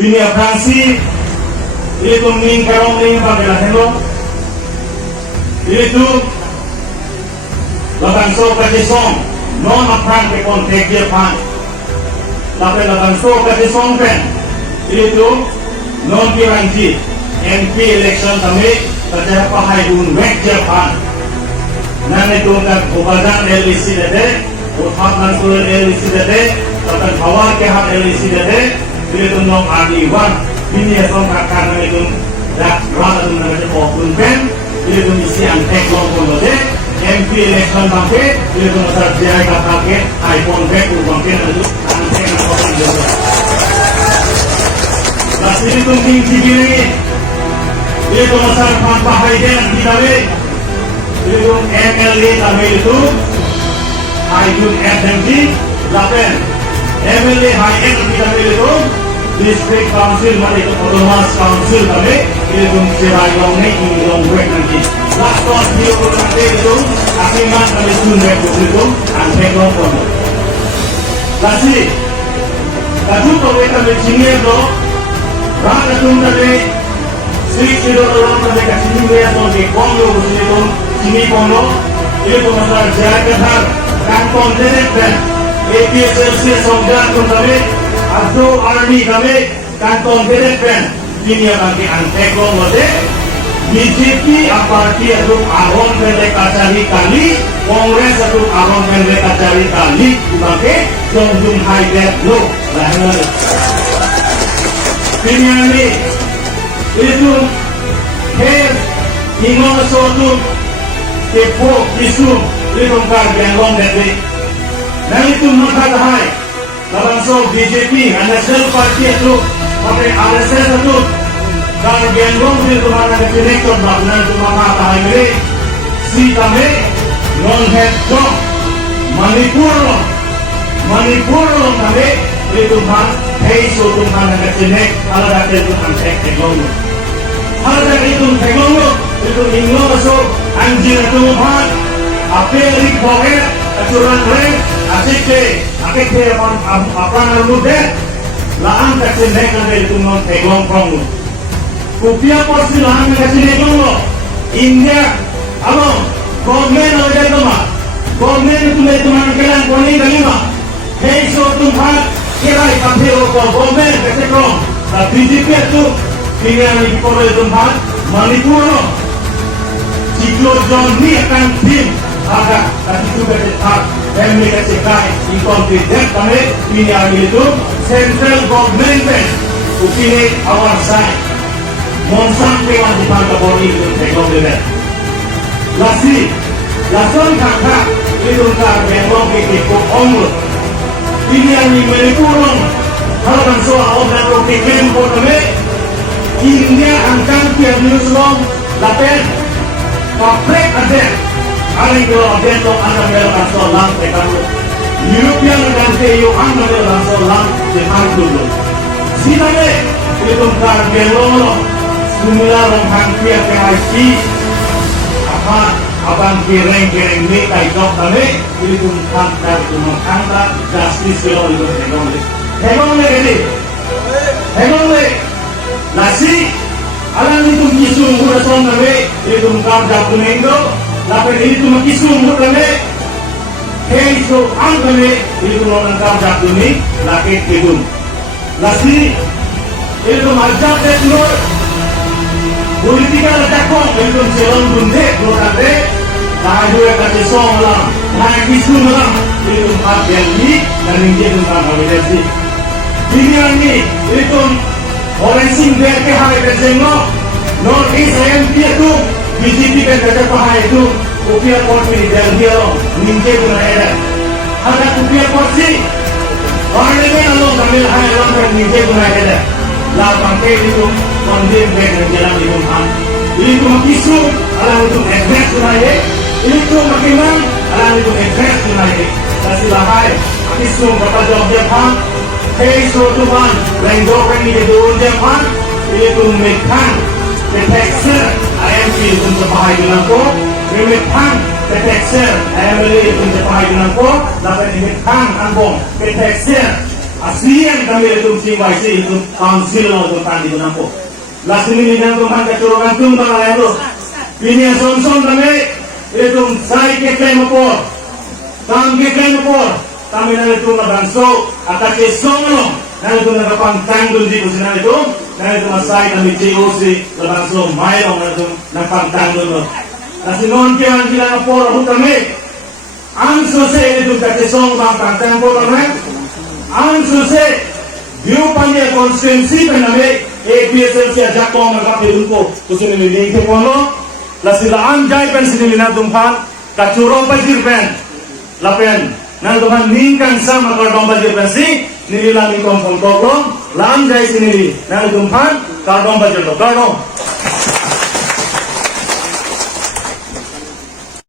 dunia Fransi itu mingkarong ning pagela hello itu laban so kadisong non apang ke kontek dia pan laban so kadisong pen itu non kiranji MP election kami kerja pahai dun wek Japan nan itu kan ubadan LEC dede uthat nan sur LEC dede laban hawar ke hak LEC dede itu non adiwan ini yang akan itu dak rata dengan opun pen itu misi antek lompon dede MP election bangke itu masalah jaya kata ke iPhone ke bangke itu antek lompon dede Masih itu tinggi gini, itu masalah pahai dan kita itu MLA kami itu, Aidun FMG, lapen MLA HM kita itu, District Council mana itu Autonomous Council kami itu Sirayong ni Inglong Wek nanti. Last one dia nanti itu, akibat kami sudah itu, antek lompon. Kasih, kaju kalau kami sini itu. Rana tundale Sri Sido Orang pada kasih dia sebagai Kongo Muslim sini Kongo itu masalah jaga kanton dan APSLC Songdan tundale Abdul Army kami kanton dan ini yang bagi antek mode BJP parti itu aron pendek cari kali Kongres itu aron pendek cari kali dipakai Jongjung Haidek lo lahir Pinyani itu her ingon suatu kepo isu itu kagian long dari dan itu mengatakan dalam so BJP National Party itu pakai RSS itu kagian long itu mana direktur bahkan itu mengatakan ini si kami non head job Manipur kami itu mah Hei suatu mana kecinek, kalau ada itu antek teknologi. Kalau ada itu teknologi, itu ingin masuk anjing itu mah, apa yang boleh, aturan reng, asik apa namanya, lahan kecinek ada itu non teknologi. Kupiah pasti lahan kecinek dulu. India, abang, government ada itu mah, government itu mana kelan koni kelima. Hei suatu mah Kirai kapil government kesekong, tapi BJP itu dengan ikut tempat Manipur, jika Johnny akan tim ada, tapi juga tetap dan mereka cekai inkompeten kami ini itu central government upine awal saya, monsang pewan di pantai bori itu teknologi. Lason kakak itu tak memang ikut omur. Ini yang menurun kalau kan soal orang roke kempo kami India angkat tiap newsroom lapen paprek ada hari kalau ada tu anda melakukan soal mereka European dan EU anda melakukan soal jepang dulu sini itu kan belum semula orang tiap KIC apa abang kireng ni kaitok kami itu kantor kantor justice kalau itu teknologi nasi alam itu kisung udah song kami itu kantor kuningo tapi itu kisung kami itu kami itu orang kantor kuning laki itu nasi itu macam itu politika letakong itu selong bunde lokade tahu yang kasih song lang naik isu lang itu empat yang ini dan ini tentang validasi ini itu orang sing berke hari kejengo North East IMP itu BJP kan kerja pahai itu upiah porsi dan dia lo ninje guna ada ada upiah porsi orang ini along kamil hai along kan ninje guna ada lah bangke itu kondim dengan jalan di rumah itu makisu alam itu ekspres tunai itu makiman alam itu ekspres tunai kasih lahai makisu berapa jauh Jepang hei sotuman lenggokan ini dulu Jepang itu mekan detekser IMP itu terpahai dengan ko mekan detekser IMP itu terpahai dengan ko dapat mekan ambong detekser ASEAN kami itu CYC itu council untuk tadi itu nampu. Last ini dengan tuman kecurangan tumbang lain itu. Ini son kami itu saya keklaim por, kami keklaim por, kami nanti itu nabangso, atas kesonglong, nanti itu nagapang tanggul di kusinan itu, nanti itu masai kami COC, nabangso mayong nanti itu nagapang tanggul. Nasi non kian sila por hutame, ang sose itu kesong bang pantang por kami, ang sose view panya konstitusi pename, APSL siya jakong nagapilun ko, kusinan ini kepono. Lasilaan jai pen sini na dumpan kacuro pajir pen lapen na dumpan ningkan sama kardom pajir pen si nilila ningkom kom toklong laan jai sini na dumpan kardom pajir to kardom